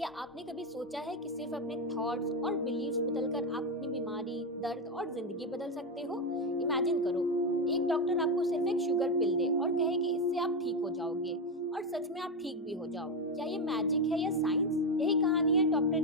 क्या आपने कभी सोचा है कि सिर्फ अपने थॉट्स और बिलीव्स बदलकर आप अपनी बीमारी, दर्द और जिंदगी बदल सकते हो? इमेजिन करो, एक डॉक्टर आपको सिर्फ एक शुगर पिल दे और कहे कि इससे आप ठीक हो जाओगे और सच में आप ठीक भी हो जाओ। क्या ये मैजिक है या साइंस? यही कहानी है डॉक्टर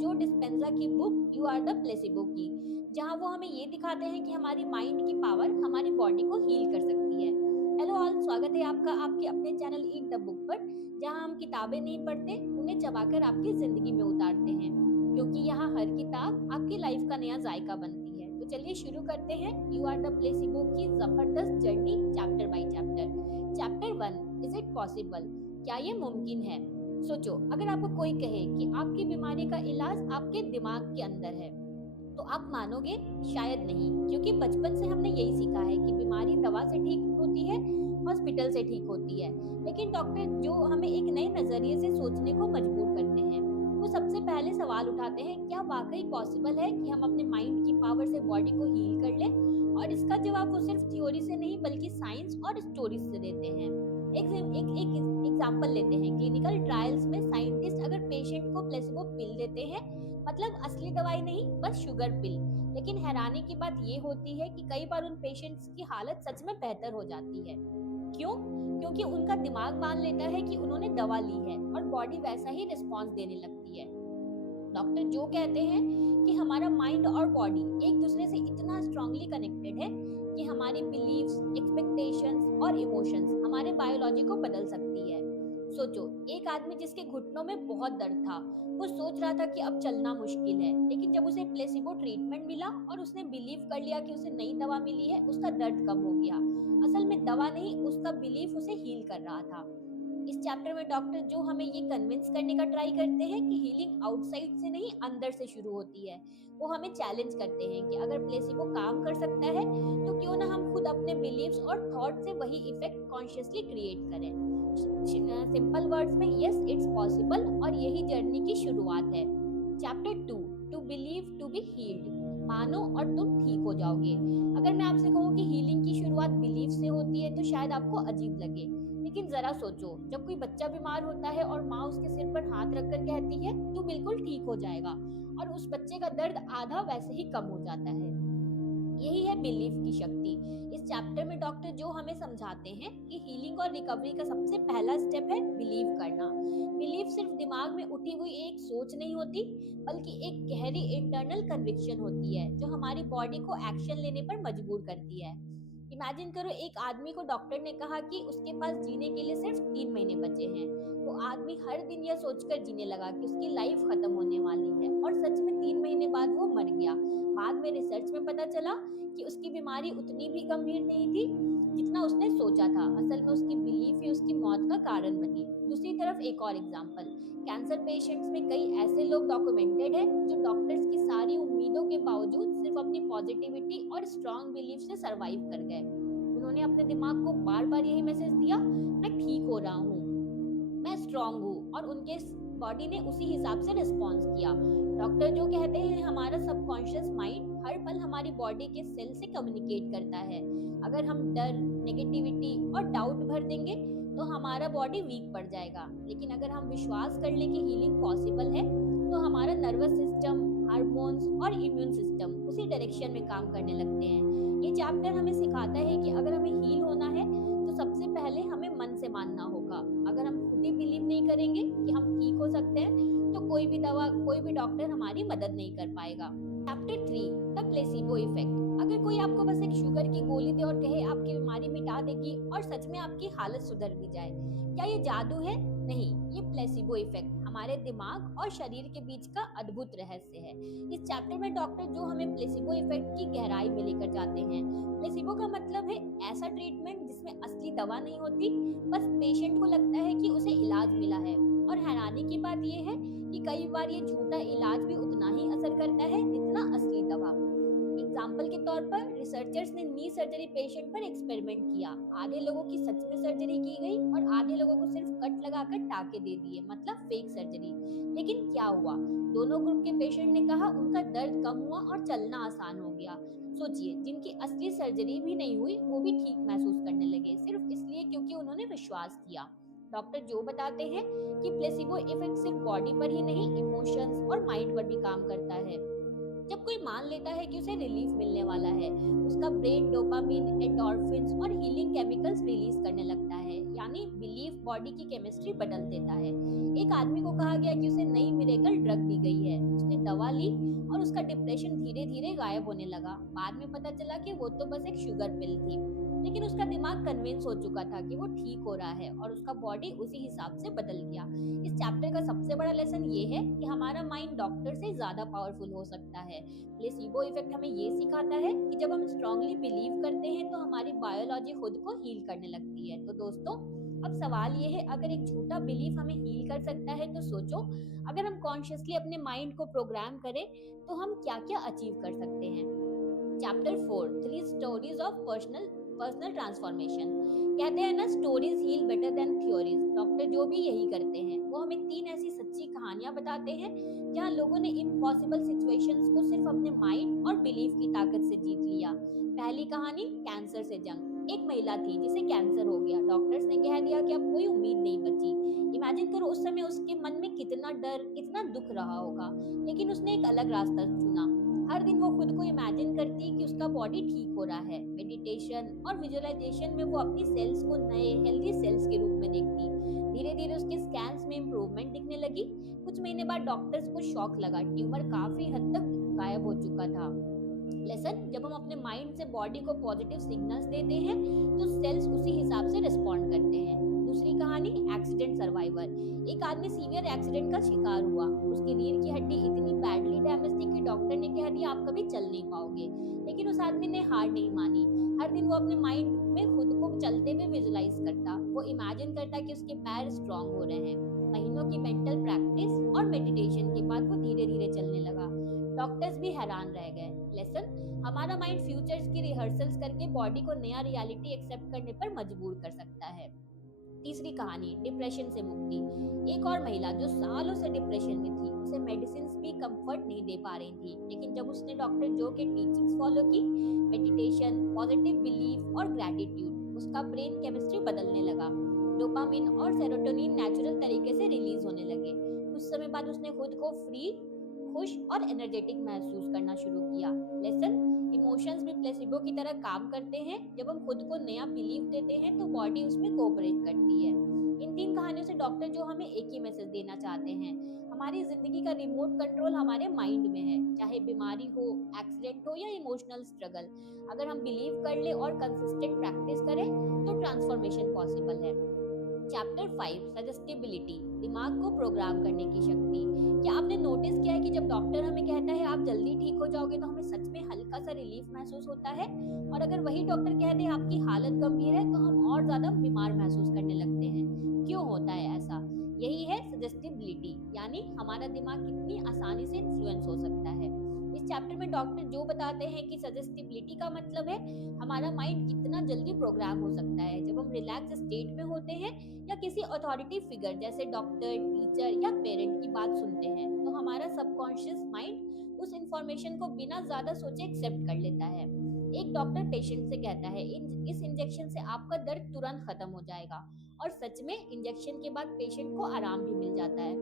जो डिस्पेंजा की book you are the placebo की, जहाँ वो हमें ये दिखाते हैं कि हमारी माइंड की पावर हमारी बॉडी को हील कर सकती है। हेलो ऑल, स्वागत है आपका आपके अपने चैनल ईट द बुक पर, जहां हम किताबें नहीं पढ़ते, उन्हें चबाकर आपकी जिंदगी में उतारते हैं, क्योंकि यहाँ हर किताब आपकी लाइफ का नया जायका बनती है। तो चलिए शुरू करते हैं यू आर द प्लेसिबो की जबरदस्त journey, chapter by chapter. Chapter 1, is it possible? क्या ये मुमकिन है? सोचो, अगर आपको कोई कहे कि आपकी बीमारी का इलाज आपके दिमाग के अंदर है, तो आप मानोगे? शायद नहीं, क्योंकि बचपन से हमने यही सीखा है कि बीमारी दवा से ठीक होती है, हॉस्पिटल से ठीक होती है। लेकिन डॉक्टर जो हमें एक नए नजरिए से सोचने को मजबूर करते हैं, वो सबसे पहले सवाल उठाते हैं, क्या वाकई पॉसिबल है कि हम अपने माइंड की पावर से बॉडी को हील कर लें? और इसका जवाब वो सिर्फ थ्योरी से नहीं बल्कि साइंस और स्टोरीज से देते हैं। एक एग्जांपल लेते हैं। क्लिनिकल ट्रायल्स में साइंटिस्ट अगर पेशेंट को प्लेसिबो पिल देते हैं, मतलब असली दवाई नहीं, बस शुगर पिल, लेकिन हैरानी की बात ये होती है कि कई बार उन पेशेंट्स की हालत सच में बेहतर हो जाती है। क्यों? क्योंकि उनका दिमाग मान लेता है कि उन्होंने दवा ली है और बॉडी वैसा ही रिस्पॉन्स देने लगती है। डॉक्टर जो कहते हैं कि हमारा माइंड और बॉडी एक दूसरे से इतना स्ट्रांगली कनेक्टेड है कि हमारी बिलीव्स, एक्सपेक्टेशंस और इमोशंस हमारे बायोलॉजी को बदल सकती है। सोचो, एक आदमी जिसके घुटनों में बहुत दर्द था, वो सोच रहा था कि अब चलना मुश्किल है, लेकिन जब उसे प्लेसिबो ट्रीटमेंट मिला और उसने बिलीव कर लिया कि उसे नई दवा मिली है, उसका दर्द कम हो गया। असल में दवा नहीं, उसका बिलीफ उसे हील कर रहा था। इस चैप्टर में डॉक्टर जो हमें ये कन्विंस करने का ट्राई करते हैं कि हीलिंग आउटसाइड से नहीं, अंदर से शुरू होती है। वो हमें चैलेंज करते हैं कि अगर प्लेसिबो काम कर सकता है, तो क्यों ना हम खुद अपने बिलीव्स और थॉट से वही इफेक्ट कॉन्शियसली क्रिएट करें। सिंपल वर्ड्स में, यस इट्स पॉसिबल, और यही जर्नी की शुरुआत है। Chapter 2, to believe to be healed. मानो और तुम ठीक हो जाओगे। अगर मैं आपसे कहूँ कि हीलिंग की शुरुआत बिलीफ से होती है, तो शायद आपको अजीब लगे, लेकिन जरा सोचो, जब कोई बच्चा बीमार होता है और माँ उसके सिर पर हाथ रखकर कहती है तू बिल्कुल ठीक हो जाएगा, और उस बच्चे का दर्द आधा वैसे ही कम हो जाता है। यही है बिलीफ की शक्ति। इस चैप्टर में डॉक्टर जो हमें समझाते हैं कि हीलिंग और रिकवरी का सबसे पहला स्टेप है बिलीव करना। बिलीफ सिर्फ दिमाग में उठी हुई एक सोच नहीं होती, बल्कि एक गहरी इंटरनल कन्विक्शन होती है जो हमारी बॉडी को एक्शन लेने पर मजबूर करती है। इमेजिन करो, एक आदमी को डॉक्टर ने कहा कि उसके पास जीने के लिए सिर्फ 3 महीने बचे हैं। वो आदमी हर दिन यह सोचकर जीने लगा कि उसकी लाइफ खत्म होने वाली है, और सच में 3 महीने बाद वो मर गया। बाद में रिसर्च में पता चला कि उसकी बीमारी उतनी भी गंभीर नहीं थी जितना उसने सोचा था। असल में उसकी बिलीफ ही उसकी मौत का कारण बनी। दूसरी तरफ एक और एग्जांपल, कैंसर पेशेंट्स में कई ऐसे लोग डॉक्यूमेंटेड हैं जो डॉक्टर्स की सारी उम्मीदों के बावजूद सिर्फ अपनी पॉजिटिविटी और स्ट्रांग बिलीफ से सरवाइव कर गए। उन्होंने अपने दिमाग को बार बार यही मैसेज दिया, मैं ठीक हो रहा हूँ, मैं स्ट्रांग हूँ, और उनके बॉडी ने उसी हिसाब से रिस्पॉन्स किया। डॉक्टर जो कहते हैं हमारा सबकॉन्शियस माइंड हर पल हमारी बॉडी के सेल से कम्युनिकेट करता है। अगर हम डर, नेगेटिविटी और डाउट भर देंगे, तो हमारा बॉडी वीक पड़ जाएगा, लेकिन अगर हम विश्वास कर लें कि हीलिंग पॉसिबल है, तो हमारा नर्वस सिस्टम, हार्मोन्स और इम्यून सिस्टम उसी डायरेक्शन में काम करने लगते हैं। ये चैप्टर हमें सिखाता है कि अगर हमें हील होना है, तो सबसे पहले हमें मन से मानना होगा। अगर हम खुद ही बिलीव नहीं करेंगे कि हम ठीक हो सकते हैं, तो कोई भी दवा, कोई भी डॉक्टर हमारी मदद नहीं कर पाएगा। Chapter 3, the placebo effect. अगर कोई आपको बस एक शुगर की गोली दे और कहे आपकी बीमारी मिटा देगी, और सच में आपकी हालत सुधर भी जाए, क्या ये जादू है? नहीं, ये प्लेसिबो इफेक्ट हमारे दिमाग और शरीर के बीच का अद्भुत रहस्य है। इस चैप्टर में डॉक्टर जो हमें प्लेसिबो इफेक्ट की गहराई में लेकर जाते हैं। प्लेसिबो का मतलब है ऐसा ट्रीटमेंट जिसमें असली दवा नहीं होती, बस पेशेंट को लगता है कि उसे इलाज मिला है। और हैरानी की बात यह है कि कई बार ये झूठा इलाज भी उतना ही असर करता है जितना असली दवा। एग्जाम्पल के तौर पर, रिसर्चर्स ने नी सर्जरी पेशेंट पर एक्सपेरिमेंट किया। आधे लोगों की सच में सर्जरी की गई और आधे लोगों को सिर्फ कट लगाकर टाके दे दिए, मतलब फेक सर्जरी। लेकिन क्या हुआ? दोनों ग्रुप के पेशेंट ने कहा उनका दर्द कम हुआ और चलना आसान हो गया। सोचिए, जिनकी असली सर्जरी भी नहीं हुई, वो भी ठीक महसूस करने लगे, सिर्फ इसलिए क्योंकि उन्होंने विश्वास किया। डॉक्टर जो बताते हैं कि प्लेसिबो इफेक्ट सिर्फ बॉडी पर ही नहीं, इमोशंस और माइंड पर भी काम करता है। जब कोई मान लेता है कि उसे रिलीफ मिलने वाला है, उसका ब्रेन डोपामिन, एंडोर्फिन्स और हीलिंग केमिकल्स रिलीज करने लगता है, यानी बिलीफ बॉडी की केमिस्ट्री बदल देता है। एक आदमी को कहा गया कि उसे नई मिरेकल ड्रग दी गई है, उसने दवा ली और उसका डिप्रेशन धीरे धीरे गायब होने लगा। बाद में पता चला कि वो तो बस एक शुगर पिल थी, लेकिन उसका दिमाग कन्विंस हो चुका था कि वो ठीक हो रहा है और उसका बॉडी उसी हिसाब से बदल गया। इस चैप्टर का सबसे बड़ा लेसन ये है कि हमारा माइंड डॉक्टर से ज्यादा पावरफुल हो सकता है। प्लेसिबो इफेक्ट हमें ये सिखाता है कि जब हम स्ट्रांगली बिलीव करते हैं तो हमारी बायोलॉजी खुद को हील करने लगती है। तो दोस्तों, अब सवाल ये है, अगर एक झूठा बिलीफ हमें हील कर सकता है तो सोचो, अगर हम कॉन्शियसली अपने माइंड को प्रोग्राम करें तो हम क्या क्या अचीव कर सकते हैं। Chapter 4, 3 stories of personal personal transformation. कहते हैं ना, stories heal better than theories. Doctor Joe भी यही करते हैं, वो हमें 3 ऐसी सच्ची कहानियां बताते हैं जहां लोगों ने इम्पॉसिबल सिचुएशंस को सिर्फ अपने माइंड और बिलीफ की ताकत से जीत लिया। पहली कहानी, कैंसर से जंग। एक महिला थी जिसे कैंसर हो गया। डॉक्टर्स ने कह दिया कि अब कोई उम्मीद नहीं बची। इमेजिन करो उस समय उसके मन में कितना डर, कितना दुख रहा होगा। लेकिन उसने एक अलग रास्ता चुना। हर दिन वो खुद को इमेजिन करती कि उसका बॉडी ठीक हो रहा है। मेडिटेशन और विजुअलाइजेशन में वो अपनी सेल्स को नए हेल्दी सेल्स के रूप में देखती। धीरे धीरे उसके स्कैन्स में इम्प्रूवमेंट दिखने लगी। कुछ महीने बाद डॉक्टर्स को शॉक लगा, ट्यूमर काफी हद तक गायब हो चुका था। लेसन, जब हम अपने माइंड से बॉडी को पॉजिटिव सिग्नल्स देते हैं तो सेल्स उसी हिसाब से रिस्पॉन्ड करते हैं। दूसरी कहानी, एक्सीडेंट सर्वाइवर। एक आदमी सीवियर एक्सीडेंट का शिकार हुआ। उसकी रीढ़ की हड्डी इतनी बैडली डैमेज थी कि डॉक्टर ने कह दिया आप कभी चल नहीं पाओगे। लेकिन उस आदमी ने हार नहीं मानी। हर दिन वो अपने माइंड में खुद को चलते हुए विजुलाइज करता। वो इमेजिन करता कि उसके पैर स्ट्रांग हो रहे हैं। महीनों की मेंटल प्रैक्टिस और मेडिटेशन के बाद वो धीरे धीरे चलने लगा। डॉक्टर्स भी हैरान रह गए। लेसन, हमारा माइंड फ्यूचर्स की रिहर्सल्स करके बॉडी को नया रियलिटी एक्सेप्ट करने पर मजबूर कर सकता है। तीसरी कहानी, डिप्रेशन से मुक्ति। एक और महिला जो सालों से डिप्रेशन में थी, उसे मेडिसिन भी कंफर्ट नहीं दे पा रही थी। लेकिन जब उसने डॉक्टर जो के टीचिंग्स फॉलो की, मेडिटेशन, पॉजिटिव बिलीफ और ग्रैटिट्यूड, उसका ब्रेन केमिस्ट्री बदलने लगा। डोपामिन और सेरोटोनिन नेचुरल तरीके से रिलीज होने लगे। कुछ समय बाद उसने खुद को फ्री, खुश और एनर्जेटिक महसूस करना शुरू किया। लेसन, इमोशंस भी प्लेसिबो की तरह काम करते हैं। जब हम खुद को नया बिलीफ देते हैं तो बॉडी उसमें कोऑपरेट करती है। इन 3 कहानियों से डॉक्टर जो हमें एक ही मैसेज देना चाहते हैं, हमारी जिंदगी का रिमोट कंट्रोल हमारे माइंड में है। चाहे बीमारी हो, एक्सीडेंट हो या इमोशनल स्ट्रगल, अगर हम बिलीव कर ले और कंसिस्टेंट प्रैक्टिस करें तो ट्रांसफॉर्मेशन पॉसिबल है। चैप्टर 5, सजेस्टिबिलिटी, दिमाग को प्रोग्राम करने की शक्ति। क्या आपने नोटिस किया है कि जब डॉक्टर हमें कहता है आप जल्दी ठीक हो जाओगे तो हमें सच में हल्का सा रिलीफ महसूस होता है, और अगर वही डॉक्टर कह दे आपकी हालत गंभीर है तो हम और ज्यादा बीमार महसूस करने लगते हैं। क्यों होता है ऐसा? यही है सजेस्टिबिलिटी, यानी हमारा दिमाग कितनी आसानी से इन्फ्लुएंस हो सकता है। इस चैप्टर में डॉक्टर जो बताते हैं कि सजेस्टिबिलिटी का मतलब है हमारा माइंड कितना जल्दी प्रोग्राम हो सकता है। जब हम रिलैक्स स्टेट में होते हैं या किसी अथॉरिटी फिगर जैसे डॉक्टर, टीचर या पेरेंट की बात सुनते हैं, तो हमारा सबकॉन्शियस माइंड उस इंफॉर्मेशन को बिना ज्यादा सोचे एक्सेप्ट कर लेता है। एक डॉक्टर पेशेंट से कहता है इस इंजेक्शन से आपका दर्द तुरंत खत्म हो जाएगा, और सच में इंजेक्शन के बाद पेशेंट को आराम भी मिल जाता है।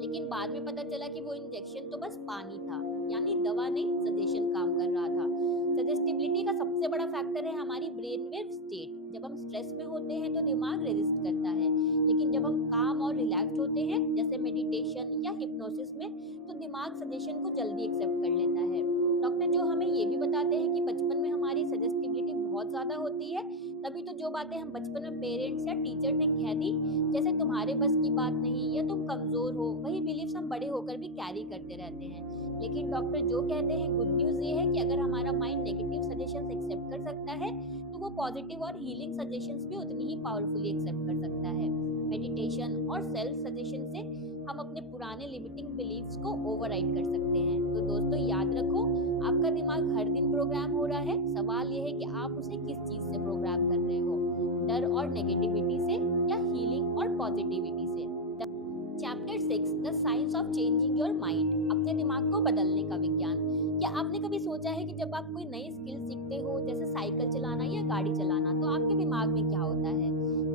लेकिन बाद में पता चला कि वो इंजेक्शन तो बस पानी था, यानी दवा नहीं, सजेशन काम कर रहा था। सजेस्टिबिलिटी का सबसे बड़ा फैक्टर है हमारी ब्रेन वेव स्टेट। जब हम स्ट्रेस में होते हैं तो दिमाग रेजिस्ट करता है, लेकिन जब हम काम और रिलैक्स्ड होते हैं जैसे मेडिटेशन या हिप्नोसिस में, तो दिमाग सजेशन को जल्दी एक्सेप्ट कर लेता है। डॉक्टर जो हमें ये भी बताते हैं कि बचपन में हमारी सजेस्टिबिलिटी बहुत ज्यादा होती है, तभी तो जो बातें हम बचपन में पेरेंट्स या टीचर ने कह दी, जैसे तुम्हारे बस की बात नहीं या तुम कमजोर हो, वही बिलीफ्स हम बड़े होकर भी कैरी करते रहते हैं। लेकिन डॉक्टर जो कहते हैं, गुड न्यूज ये है कि अगर हमारा माइंड नेगेटिव सजेशंस एक्सेप्ट कर सकता है तो वो पॉजिटिव और हीलिंग सजेशंस भी उतनी ही पावरफुली एक्सेप्ट कर सकता है। मेडिटेशन और सेल्फ सजेशन से हम अपने पुराने लिमिटिंग बिलीफ्स को ओवरराइड कर सकते हैं। तो दोस्तों याद रखो, आपका दिमाग हर दिन प्रोग्राम हो रहा है। सवाल यह है कि आप उसे किस चीज से प्रोग्राम कर रहे हो, डर और नेगेटिविटी से या हीलिंग और पॉजिटिविटी से। Chapter 6, the science of changing your mind, अपने दिमाग को बदलने का विज्ञान। क्या आपने कभी सोचा है कि जब आप कोई नई स्किल सीखते हो, जैसे साइकिल चलाना या गाड़ी चलाना, तो आपके दिमाग में क्या होता है?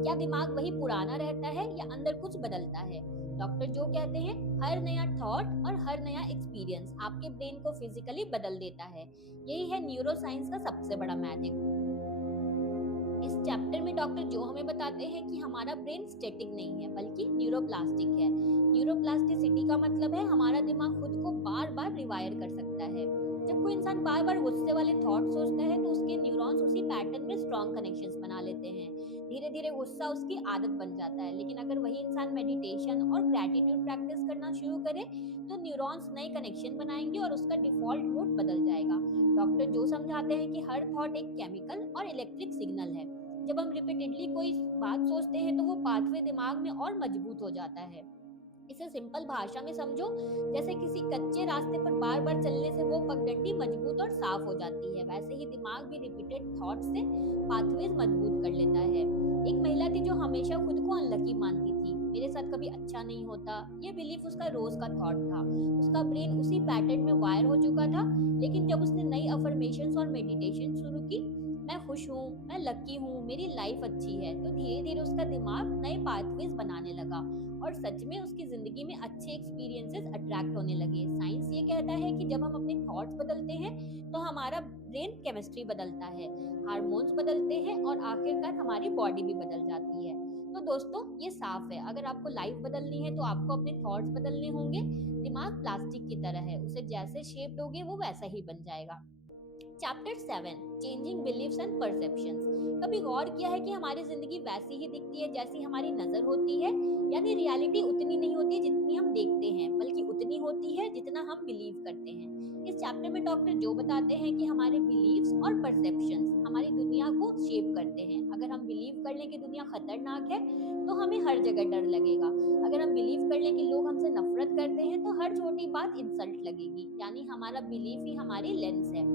क्या दिमाग वही पुराना रहता है या अंदर कुछ बदलता है? डॉक्टर जो कहते हैं, हर नया थॉट और हर नया एक्सपीरियंस आपके ब्रेन को फिजिकली बदल देता है। यही है न्यूरो साइंस का सबसे बड़ा मैजिक। इस चैप्टर में डॉक्टर जो हमें बताते हैं कि हमारा ब्रेन स्टैटिक नहीं है बल्कि न्यूरोप्लास्टिक है। न्यूरोप्लास्टिसिटी का मतलब है हमारा दिमाग खुद को बार बार रिवायर कर सकता है। जब कोई इंसान बार बार गुस्से वाले थॉट सोचता है तो उसके न्यूरॉन्स उसी पैटर्न में स्ट्रॉन्ग कनेक्शंस बना लेते हैं। धीरे धीरे गुस्सा उसकी आदत बन जाता है। लेकिन अगर वही इंसान मेडिटेशन और ग्रेटिट्यूड प्रैक्टिस करना शुरू करे तो न्यूरॉन्स नए कनेक्शन बनाएंगे और उसका डिफॉल्ट मूड बदल जाएगा। डॉक्टर जो समझाते हैं कि हर थॉट एक केमिकल और इलेक्ट्रिक सिग्नल है। जब हम रिपीटेडली कोई बात सोचते हैं तो वो पाथवे दिमाग में और मजबूत हो जाता है। इसे सिंपल भाषा में समझो, जैसे किसी कच्चे रास्ते पर बार बार चलने से वो पगडंडी मजबूत और साफ हो जाती है, वैसे ही दिमाग भी रिपीटेड थॉट से पाथवेज मजबूत कर लेता है। एक महिला थी जो हमेशा खुद को अनलकी मानती थी, मेरे साथ कभी अच्छा नहीं होता, ये बिलीफ उसका रोज का थॉट था। उसका ब्रेन उसी पैटर्न में वायर हो चुका था। लेकिन जब उसने नई अफर्मेशंस और मेडिटेशन शुरू की, मैं खुश हूँ, मैं लकी हूँ, मेरी लाइफ अच्छी है, तो धीरे धीरे उसका दिमाग नए पाथवेज बनाने लगा और सच में उसकी जिंदगी में अच्छे एक्सपीरियंसेस अट्रैक्ट होने लगे। साइंस ये कहता है कि जब हम अपने थॉट्स बदलते हैं तो हमारा ब्रेन केमिस्ट्री बदलता है, हार्मोन्स बदलते हैं और आखिरकार हमारी बॉडी भी बदल जाती है। तो दोस्तों, ये साफ है, अगर आपको लाइफ बदलनी है तो आपको अपने थॉट्स बदलने होंगे। दिमाग प्लास्टिक की तरह है, उसे जैसे शेप दोगे वो वैसा ही बन जाएगा। Chapter 7, changing beliefs and perceptions. कभी गौर किया है कि हमारी जिंदगी वैसी ही दिखती है जैसी हमारी नजर होती है? यानी रियलिटी उतनी नहीं होती जितनी हम देखते हैं, बल्कि उतनी होती है जितना हम बिलीव करते हैं। इस चैप्टर में डॉक्टर जो बताते हैं कि हमारे बिलीव्स और परसेप्शंस हमारी दुनिया को शेप करते हैं। अगर हम बिलीव कर लें कि दुनिया खतरनाक है तो हमें हर जगह डर लगेगा। अगर हम बिलीव कर लें कि लोग हमसे नफरत करते हैं तो हर छोटी बात इंसल्ट लगेगी। यानी हमारा बिलीफ ही हमारी लेंस है।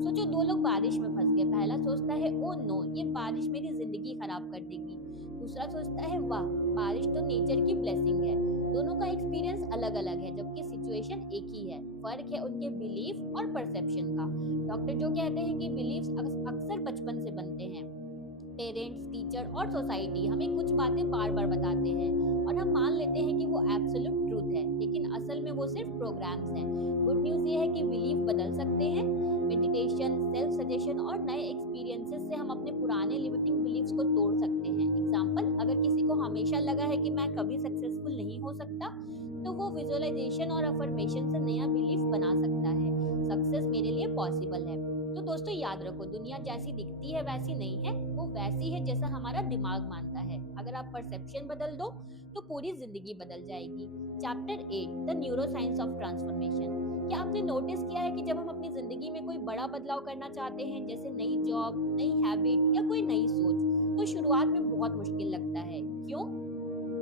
सोचो, दो लोग बारिश में फंस गए। पहला सोचता है ओ नो, ये बारिश मेरी जिंदगी खराब कर देगी। दूसरा सोचता है वाह, बारिश तो नेचर की ब्लेसिंग है। दोनों का एक्सपीरियंस अलग अलग है, जबकि सिचुएशन एक ही है। फर्क है उनके बिलीफ और परसेप्शन का। डॉक्टर जो कहते हैं कि बिलीव्स अक्सर बचपन से बनते हैं। पेरेंट्स, टीचर और सोसाइटी हमें कुछ बातें बार बार बताते हैं और हम मान लेते हैं कि वो एब्सोल्यूट ट्रूथ है, लेकिन असल में वो सिर्फ प्रोग्राम्स हैं। गुड न्यूज ये है कि बिलीफ बदल सकते हैं। मेडिटेशन, सेल्फ सजेशन और नए एक्सपीरियंसेस से हम अपने पुराने लिमिटिंग बिलीफ्स को तोड़ सकते हैं। एग्जाम्पल, अगर किसी को हमेशा लगा है कि मैं कभी सक्सेसफुल नहीं हो सकता, तो वो विजुअलाइजेशन और अफर्मेशन से नया बिलीफ बना सकता है, सक्सेस मेरे लिए पॉसिबल है। तो दोस्तों, याद रखो, दुनिया जैसी दिखती है वैसी नहीं है, वो वैसी है जैसा हमारा दिमाग मानता है। अगर आप परसेप्शन बदल दो तो पूरी जिंदगी बदल जाएगी। Chapter 8, the neuro science of transformation. क्या आपने नोटिस किया है कि जब हम अपनी जिंदगी में कोई बड़ा बदलाव करना चाहते हैं, जैसे नई जॉब, नई हैबिट या कोई नई सोच, तो शुरुआत में बहुत मुश्किल लगता है? क्यों?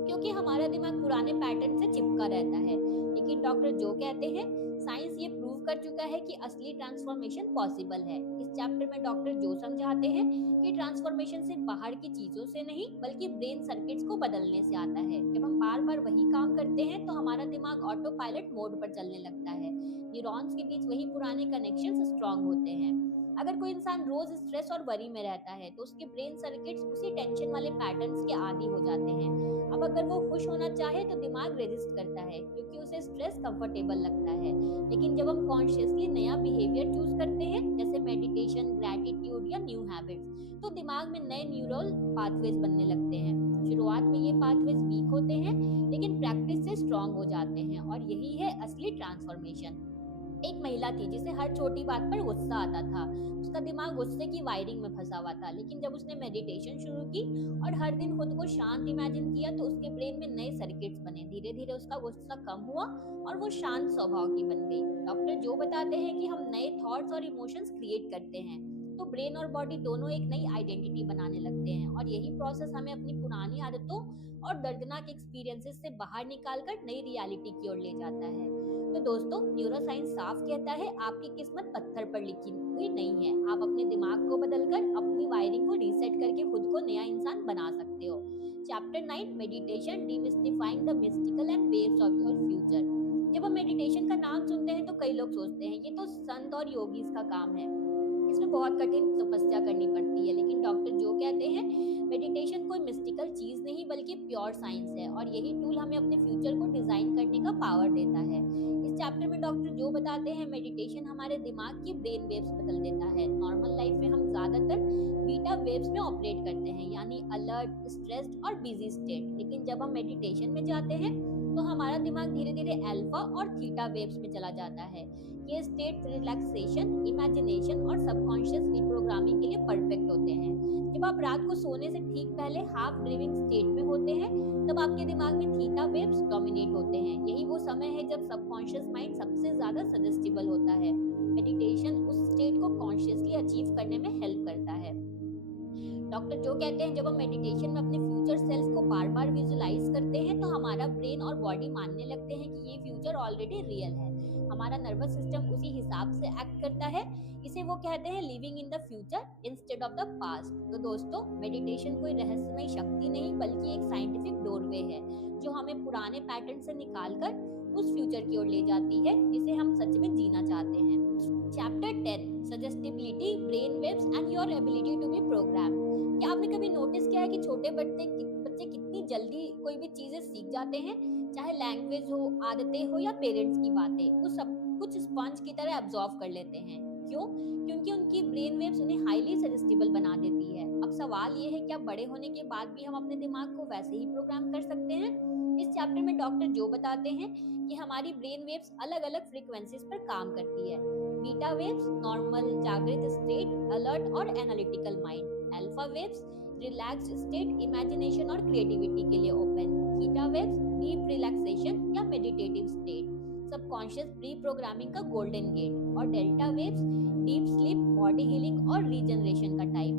क्योंकि हमारा दिमाग पुराने पैटर्न से चिपका रहता है। लेकिन डॉक्टर जो कहते हैं, साइंस ये प्रूव कर चुका है कि असली ट्रांसफॉर्मेशन पॉसिबल है। इस चैप्टर में डॉक्टर जो समझाते हैं कि ट्रांसफॉर्मेशन सिर्फ बाहर की चीजों से नहीं बल्कि ब्रेन सर्किट्स को बदलने से आता है। जब हम बार बार वही काम करते हैं तो हमारा दिमाग ऑटो पायलट मोड पर चलने लगता है। न्यूरॉन्स के बीच वही पुराने कनेक्शंस स्ट्रांग होते हैं। अगर कोई इंसान रोज स्ट्रेस और वरी में रहता है तो उसके ब्रेन सर्किट्स उसी टेंशन वाले पैटर्न्स के आदी हो जाते हैं। अब अगर वो खुश होना चाहे तो दिमाग रेजिस्ट करता है क्योंकि उसे स्ट्रेस कंफर्टेबल लगता है। लेकिन जब हम कॉन्शियसली नया बिहेवियर चूज करते हैं, जैसे मेडिटेशन, ग्रैटिट्यूड या न्यू हैबिट्स, तो दिमाग में नए न्यूरल पाथवेज बनने लगते हैं। शुरुआत में ये पाथवेज वीक होते हैं, लेकिन प्रैक्टिस से स्ट्रांग हो जाते हैं और यही है असली ट्रांसफॉर्मेशन। एक महिला थी जिसे हर छोटी बात पर गुस्सा आता था। उसका दिमाग गुस्से की वायरिंग में फंसा हुआ था। लेकिन जब उसने मेडिटेशन शुरू की और हर दिन खुद को शांत इमेजिन किया तो उसके ब्रेन में नए सर्किट्स बने। धीरे धीरे उसका गुस्सा कम हुआ और वो शांत स्वभाव की बन गई। डॉक्टर जो बताते हैं कि हम नए थॉट्स और इमोशंस क्रिएट करते हैं तो ब्रेन और बॉडी दोनों एक नई आइडेंटिटी बनाने लगते हैं और यही प्रोसेस हमें अपनी पुरानी आदतों और दर्दनाक एक्सपीरियंसेस से बाहर निकालकर नई रियलिटी की ओर ले जाता है। तो दोस्तों, न्यूरो साइंस साफ कहता है आपकी किस्मत पत्थर पर लिखी हुई नहीं है। आप अपने दिमाग को बदलकर अपनी वायरिंग को रीसेट करके खुद को नया इंसान बना सकते हो। Chapter 9, meditation, demystifying the mystical and waves of your future. जब हम मेडिटेशन का नाम सुनते हैं तो कई लोग सोचते हैं ये तो संत और योगीज का काम है। इसमें बहुत कठिन तपस्या करनी पड़ती है, लेकिन डॉक्टर जो कहते हैं मेडिटेशन कोई मिस्टिकल चीज नहीं बल्कि प्योर साइंस है और यही टूल हमें अपने फ्यूचर को डिजाइन करने का पावर देता है। इस चैप्टर में डॉक्टर जो बताते हैं मेडिटेशन हमारे दिमाग की ब्रेन वेव्स बदल देता है। नॉर्मल लाइफ में हम ज्यादातर बीटा वेव्स में ऑपरेट करते हैं, यानी अलर्ट, स्ट्रेस्ड और बिजी स्टेट, लेकिन जब हम मेडिटेशन में जाते हैं तो हमारा दिमाग धीरे धीरे अल्फा और थीटा वेव्स में चला जाता है। ये स्टेट रिलैक्सेशन, इमेजिनेशन और सबकॉन्शियस रिप्रोग्रामिंग के लिए परफेक्ट होते हैं। जब आप रात को सोने से ठीक पहले हाफ ड्रीमिंग स्टेट में होते हैं, तब आपके दिमाग में थीटा वेव्स डोमिनेट होते हैं। यही वो समय है जब सबकॉन्शियस माइंड सबसे ज्यादा सजेस्टिबल होता है। मेडिटेशन उस स्टेट को कॉन्शियसली अचीव करने में हेल्प करता है। डॉक्टर जो कहते हैं जब हम मेडिटेशन में अपने फ्यूचर सेल्स को बार बार विजुलाइज करते हैं तो हमारा ब्रेन और बॉडी मानने लगते हैं कि ये फ्यूचर ऑलरेडी रियल है। हमारा नर्वस सिस्टम उसी हिसाब से एक्ट करता है। इसे वो कहते हैं living in the future instead of the past. तो दोस्तों, मेडिटेशन कोई रहस्यमय शक्ति नहीं बल्कि एक साइंटिफिक डोरवे है जो हमें पुराने पैटर्न से निकालकर उस फ्यूचर की ओर ले जाती है जिसे हम सच में जीना चाहते हैं। Chapter 10, suggestibility, brain waves and your ability to be program. क्या आपने कभी नोटिस किया है कि छोटे बच्चे कितनी जल्दी कोई भी चीजें सीख जाते हैं, चाहे लैंग्वेज हो, आदतें हो या पेरेंट्स की बातें, वो सब कुछ स्पंज की तरह एब्जॉर्ब कर लेते हैं। क्यों? क्योंकि उनकी ब्रेन वेव्स उन्हें हाईली सजेस्टिबल बना देती है। अब सवाल ये है, क्या बड़े होने के बाद भी हम अपने दिमाग को वैसे ही प्रोग्राम कर सकते हैं? इस चैप्टर में डॉक्टर जो बताते हैं कि हमारी ब्रेन वेव्स अलग अलग फ्रीक्वेंसीज पर काम करती है। बीटा वेव्स नॉर्मल, जागृत स्टेट, अलर्ट और analytical mind. Alpha waves relaxed state, imagination और क्रिएटिविटी के लिए open. Theta waves deep relaxation या meditative state, subconscious pre programming का गोल्डन गेट। और delta waves deep sleep, body healing और regeneration का टाइम।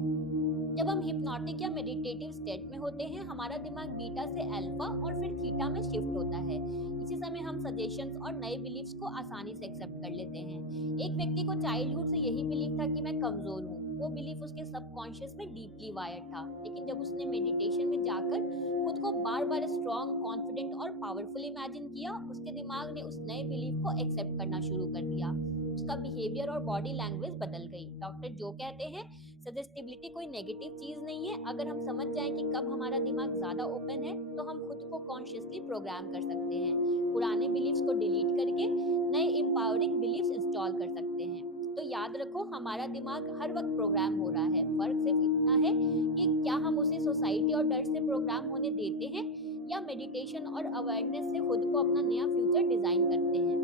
जब हम हिप्नोटिक या मेडिटेटिव स्टेट में होते हैं, हमारा दिमाग बीटा से अल्फा और फिर थीटा में शिफ्ट होता है। इसी समय हम सजेशंस और नए बिलीफ्स को आसानी से एक्सेप्ट कर लेते हैं। एक व्यक्ति को चाइल्डहुड से यही बिलीफ था कि मैं कमजोर हूँ। वो बिलीफ उसके सबकॉन्शियस में डीपली वायर्ड था, लेकिन जब उसने मेडिटेशन में जाकर खुद को बार बार स्ट्रॉन्ग, कॉन्फिडेंट और पावरफुल इमेजिन किया, उसके दिमाग ने उस नए बिलीफ को एक्सेप्ट करना शुरू कर दिया। उसका बिहेवियर और बॉडी लैंग्वेज बदल गई। डॉक्टर जो कहते हैं सजेस्टिबिलिटी कोई नेगेटिव चीज नहीं है। अगर हम समझ जाएं कि कब हमारा दिमाग ज्यादा ओपन है, तो हम खुद को कॉन्शियसली प्रोग्राम कर सकते हैं। पुराने बिलीफ्स को डिलीट करके नए एम्पावरिंग बिलीफ्स इंस्टॉल कर सकते हैं। तो याद रखो, हमारा दिमाग हर वक्त प्रोग्राम हो रहा है। फर्क सिर्फ इतना है कि क्या हम उसे सोसाइटी और डर से प्रोग्राम होने देते हैं या मेडिटेशन और अवेयरनेस से खुद को अपना नया फ्यूचर डिजाइन करते हैं।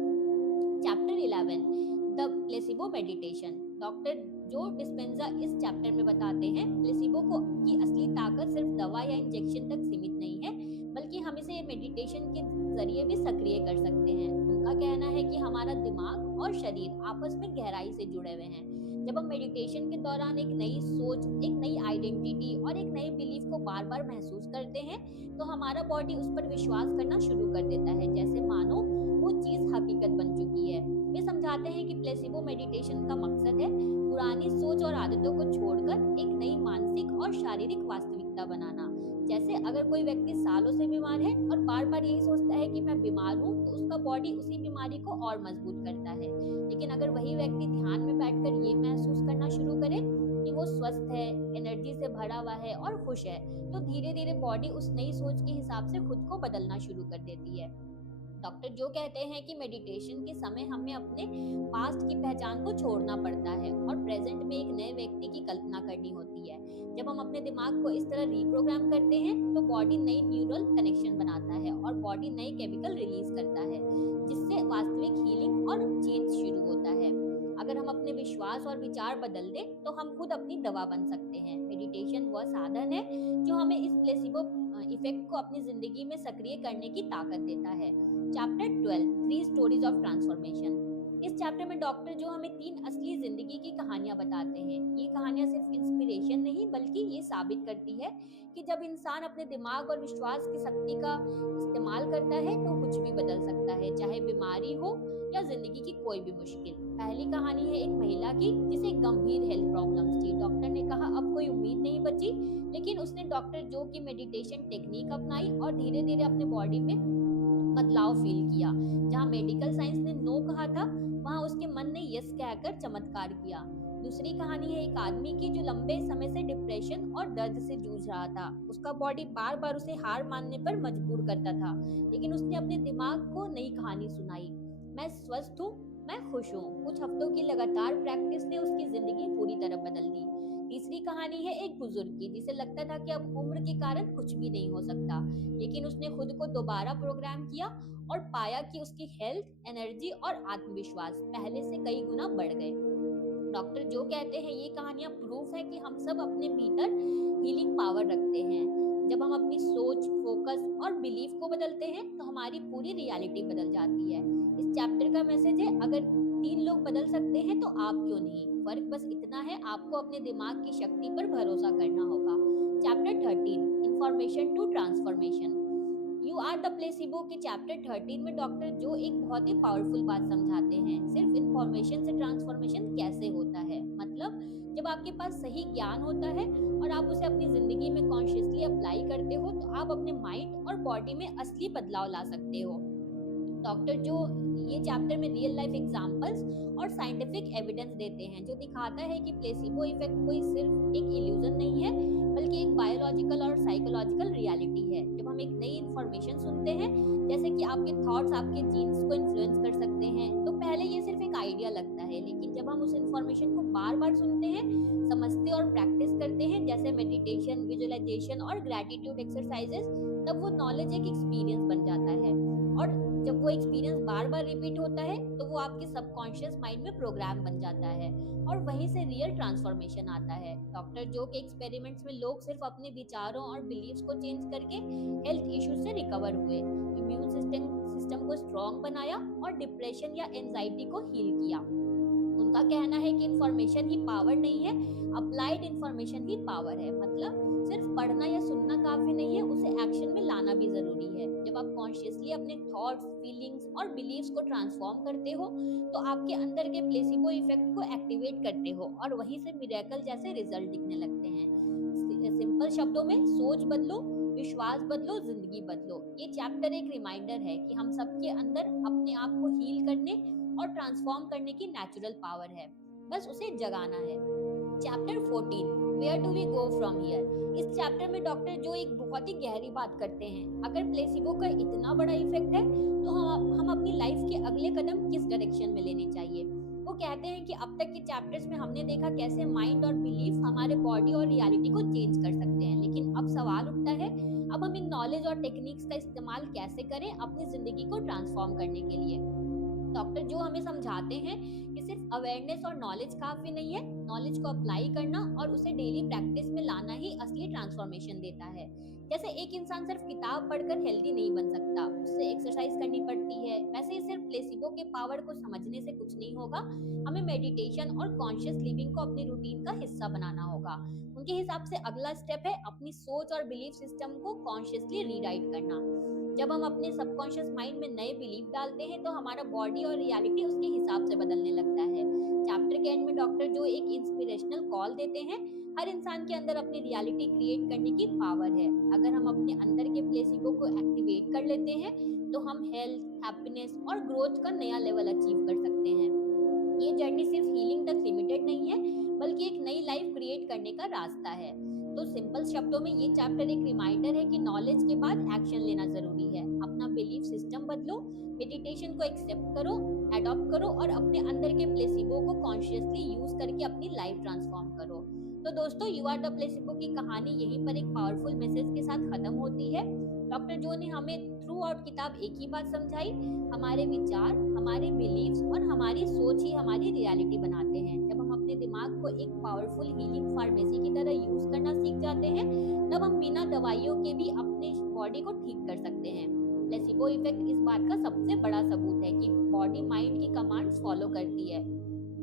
Chapter 11, the placebo meditation. Doctor Joe Dispenza इस चैप्टर में बताते हैं प्लेसिबो को की असली ताकत सिर्फ दवा या इंजेक्शन तक सीमित नहीं है, बल्कि हम इसे मेडिटेशन के जरिए भी सक्रिय कर सकते हैं। उनका कहना है कि हमारा दिमाग और शरीर आपस में गहराई से जुड़े हुए हैं। जब हम मेडिटेशन के दौरान एक नई सोच, एक नई आइडेंटिटी और एक नए बिलीफ को बार बार महसूस करते हैं, तो हमारा बॉडी उस पर विश्वास करना शुरू कर देता है, जैसे मानो वो चीज हकीकत बन चुकी है। वे समझाते हैं कि प्लेसिबो मेडिटेशन का मकसद है पुरानी सोच और आदतों को छोड़कर एक नई मानसिक और शारीरिक वास्तविकता बनाना। जैसे अगर कोई व्यक्ति सालों से बीमार है और बार बार यही सोचता है कि मैं बीमार हूँ, तो उसका बॉडी उसी बीमारी को और मजबूत करता है। लेकिन अगर वही व्यक्ति ध्यान में बैठकर ये महसूस करना शुरू करे कि वो स्वस्थ है, एनर्जी से भरा हुआ है और खुश है, तो धीरे धीरे बॉडी उस नई सोच के हिसाब से खुद को बदलना शुरू कर देती है। डॉक्टर जो कहते हैं कि मेडिटेशन के समय हमें अपने पास्ट की पहचान को छोड़ना पड़ता है और प्रेजेंट में एक नए व्यक्ति की कल्पना करनी होती है। जब हम अपने दिमाग को इस तरह रीप्रोग्राम करते हैं, तो बॉडी नई न्यूरल कनेक्शन बनाता है और बॉडी नए केमिकल रिलीज करता है, जिससे वास्तविक हीलिंग और चेंज शुरू होता है। अगर हम अपने विश्वास और विचार बदल दें, तो हम खुद अपनी दवा बन सकते हैं। मेडिटेशन वह साधन है जो हमें इस प्लेसिबो इफेक्ट को अपनी जिंदगी में सक्रिय करने की ताकत देता है। Chapter 12, 3 stories of transformation. इस चैप्टर में डॉक्टर जो हमें 3 असली जिंदगी की कहानियां बताते हैं। ये कहानियां सिर्फ इंस्पिरेशन नहीं, बल्कि ये साबित करती है कि जब इंसान अपने दिमाग और विश्वास की शक्ति का इस्तेमाल करता है, तो कुछ भी बदल सकता है, चाहे बीमारी हो या जिंदगी की कोई भी मुश्किल। पहली कहानी है एक महिला की जिसे गंभीर हेल्थ प्रॉब्लम्स थी। डॉक्टर ने कहा अब कोई उम्मीद नहीं बची, लेकिन उसने डॉक्टर जो की मेडिटेशन टेक्निक अपनाई और धीरे धीरे अपने बॉडी में बदलाव फील किया। जहाँ मेडिकल साइंस ने नो कहा था, वहाँ उसके मन ने यस कहकर चमत्कार किया। दूसरी कहानी है एक आदमी की जो लंबे समय से डिप्रेशन और दर्द से जूझ रहा था। उसका बॉडी बार बार उसे हार मानने पर मजबूर करता था, लेकिन उसने अपने दिमाग को नई कहानी सुनाई। मैं स्वस्थ हूँ, मैं खुश हूँ। कुछ हफ्तों की लगातार प्रैक्टिस ने उसकी जिंदगी पूरी तरह बदल दी। तीसरी कहानी है एक बुजुर्ग की जिसे लगता था कि अब उम्र के कारण कुछ भी नहीं हो सकता, लेकिन उसने खुद को दोबारा प्रोग्राम किया और पाया कि उसकी हेल्थ, एनर्जी और आत्मविश्वास पहले से कई गुना बढ़ गए। डॉक्टर जो कहते हैं ये कहानियां प्रूफ है कि हम सब अपने भीतर हीलिंग पावर रखते हैं। जब हम अपनी सोच, फोकस और बिलीफ को बदलते हैं तो हमारी पूरी रियलिटी बदल जाती है। इस चैप्टर का मैसेज है, अगर 3 लोग बदल सकते हैं तो आप क्यों नहीं। फर्क बस इतना है, आपको अपने दिमाग की शक्ति पर भरोसा करना होगा। Chapter 13, information to transformation. You are the placebo के चैप्टर 13 में डॉक्टर जो एक बहुत ही पावरफुल बात समझाते हैं, सिर्फ इंफॉर्मेशन से ट्रांसफॉर्मेशन कैसे होता है। मतलब जब आपके पास सही ज्ञान होता है और आप उसे अपनी जिंदगी में कॉन्शियसली अप्लाई करते हो तो आप अपने माइंड और बॉडी में असली बदलाव ला सकते हो। डॉक्टर जो ये चैप्टर में रियल लाइफ एग्जांपल्स और साइंटिफिक एविडेंस देते हैं जो दिखाता है कि प्लेसिबो इफेक्ट कोई सिर्फ एक इल्यूजन नहीं है, बल्कि एक बायोलॉजिकल और साइकोलॉजिकल रियलिटी है। जब हम एक नई इंफॉर्मेशन सुनते हैं, जैसे कि आपके थॉट्स आपके जीन्स को इन्फ्लुएंस कर सकते हैं, तो पहले ये सिर्फ एक आइडिया लगता है, लेकिन जब हम उस इंफॉर्मेशन को बार बार सुनते हैं, समझते और प्रैक्टिस करते हैं, जैसे मेडिटेशन, विजुअलाइजेशन और ग्रेटिट्यूड एक्सरसाइजेस, तब वो नॉलेज एक एक्सपीरियंस बन जाता है। और जब वो एक्सपीरियंस बार बार रिपीट होता है तो वो आपके सबकॉन्शियस माइंड में प्रोग्राम बन जाता है और वहीं से रियल ट्रांसफॉर्मेशन आता है। डॉक्टर जो के एक्सपेरिमेंट्स में लोग सिर्फ अपने विचारों और बिलीव्स को चेंज करके हेल्थ इश्यूज से रिकवर हुए, इम्यून सिस्टम को स्ट्रांग बनाया और डिप्रेशन या एंजाइटी को हील किया। उनका कहना है कि इंफॉर्मेशन ही पावर नहीं है, अप्लाइड इंफॉर्मेशन ही पावर है। मतलब सिर्फ पढ़ना या सुनना काफी नहीं है, उसे एक्शन में लाना भी जरूरी है। जब आप कॉन्शियसली अपने थॉट्स, फीलिंग्स और बिलीव्स को ट्रांसफॉर्म करते हो तो आपके अंदर के प्लेसिबो इफेक्ट को एक्टिवेट करते हो और वहीं से मिरेकल जैसे रिजल्ट दिखने लगते हैं। सिंपल शब्दों में, सोच बदलो, विश्वास बदलो, जिंदगी बदलो। ये चैप्टर एक रिमाइंडर है कि हम सबके अंदर अपने आप को हील करने और ट्रांसफॉर्म करने की नेचुरल पावर है, बस उसे जगाना है। Chapter 14, where do we go from here. इस चैप्टर में डॉक्टर जो एक बहुत ही गहरी बात करते हैं, अगर प्लेसिबो का इतना बड़ा इफेक्ट है तो हम अपनी लाइफ के अगले कदम किस डायरेक्शन में लेने चाहिए। वो कहते हैं कि अब तक के चैप्टर्स में हमने देखा कैसे माइंड और बिलीफ हमारे बॉडी और रियलिटी को चेंज कर सकते हैं, लेकिन अब सवाल उठता है, अब हम इन नॉलेज और टेक्निक्स का इस्तेमाल कैसे करें अपनी जिंदगी को ट्रांसफॉर्म करने के लिए। डॉक्टर जो हमें समझाते हैं कि सिर्फ अवेयरनेस और नॉलेज काफी नहीं है, नॉलेज को अप्लाई करना और उसे डेली प्रैक्टिस में लाना ही असली ट्रांसफॉर्मेशन देता है। जैसे एक इंसान सिर्फ किताब पढ़कर हेल्दी नहीं बन सकता, उससे एक्सरसाइज करनी पड़ती है, वैसे ही सिर्फ प्लेसिबो के पावर को समझने से कुछ नहीं होगा। हमें मेडिटेशन और कॉन्शियस लिविंग को अपनी रूटीन का हिस्सा बनाना होगा। उनके हिसाब से अगला स्टेप है अपनी सोच और बिलीफ सिस्टम को कॉन्शियसली रीराइट करना। जब हम अपने सबकॉन्शियस माइंड में नए बिलीफ डालते हैं तो हमारा बॉडी और रियलिटी उसके हिसाब से बदलने लगता है। चैप्टर के एंड में डॉक्टर जो एक इंस्पिरेशनल कॉल देते हैं, हर इंसान के अंदर अपनी रियलिटी क्रिएट करने की पावर है। अगर हम अपने अंदर के प्लेसिबो को एक्टिवेट कर लेते हैं तो हम हेल्थ, हैप्पीनेस और ग्रोथ का नया लेवल अचीव कर सकते हैं। ये जर्नी सिर्फ हीलिंग तक लिमिटेड नहीं है, बल्कि एक नई लाइफ क्रिएट करने का रास्ता है। तो सिंपल शब्दों में ये चैप्टर एक रिमाइंडर है कि नॉलेज के बाद एक्शन लेना जरूरी है। अपना बिलीफ सिस्टम बदलो, मेडिटेशन को एक्सेप्ट करो, अडॉप्ट करो और अपने अंदर के प्लेसिबो को कॉन्शियसली यूज करके अपनी लाइफ ट्रांसफॉर्म करो। तो दोस्तों, यू आर द प्लेसिबो की कहानी यहीं पर एक पावरफुल मैसेज के साथ खत्म होती है। डॉक्टर जो ने हमें थ्रू आउट किताब एक ही बात समझाई, हमारे विचार, हमारे बिलीव्स और हमारी सोच ही हमारी रियलिटी बनाते हैं। जब हम अपने दिमाग को एक पावरफुल हीलिंग फार्मेसी की तरह यूज करना सीख जाते हैं, तब हम बिना दवाइयों के भी अपने बॉडी को ठीक कर सकते हैं। प्लेसिबो इफेक्ट इस बात का सबसे बड़ा सबूत है कि बॉडी माइंड की कमांड्स फॉलो करती है।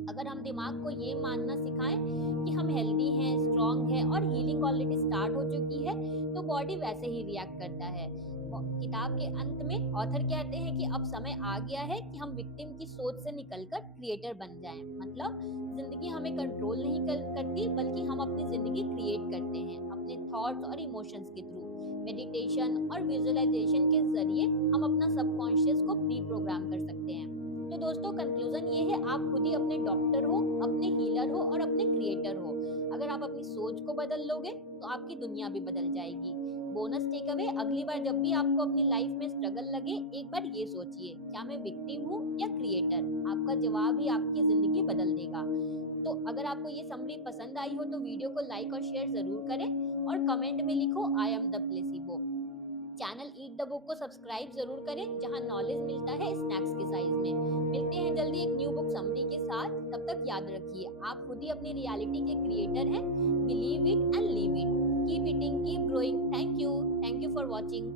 अगर हम दिमाग को ये मानना सिखाएं कि हम हेल्दी हैं, स्ट्रांग हैं और हीलिंग ऑलरेडी स्टार्ट हो चुकी है, तो बॉडी वैसे ही रिएक्ट करता है। किताब के अंत में ऑथर कहते हैं कि अब समय आ गया है कि हम विक्टिम की सोच से निकलकर क्रिएटर बन जाएं। मतलब जिंदगी हमें कंट्रोल नहीं करती, बल्कि हम अपनी जिंदगी क्रिएट करते हैं अपने थॉट्स और इमोशंस के थ्रू। मेडिटेशन और विजुअलाइजेशन के जरिए हम अपना सबकॉन्शियस को प्री प्रोग्राम कर सकते हैं। तो दोस्तों, कंक्लूजन ये है, आप खुद ही अपने डॉक्टर हो, अपने हीलर हो और अपने क्रिएटर हो। अगर आप अपनी सोच को बदल लोगे तो आपकी दुनिया भी बदल जाएगी। बोनस टेक अवे, अगली बार जब भी आपको अपनी लाइफ में स्ट्रगल लगे, एक बार ये सोचिए, क्या मैं विक्टिम हूँ या क्रिएटर? आपका जवाब ही आपकी जिंदगी बदल देगा। तो अगर आपको ये समरी पसंद आई हो तो वीडियो को लाइक और शेयर जरूर करें, और कमेंट में लिखो I am the placebo. Channel eat the book को सब्सक्राइब जरूर करें, जहां नॉलेज मिलता है स्नैक्स के साइज में। मिलते हैं जल्दी एक न्यू बुक समरी के साथ। तब तक याद रखिए, आप खुद ही अपनी रियलिटी के क्रिएटर हैं। Believe it and leave it. Keep eating, keep growing. Thank you for watching.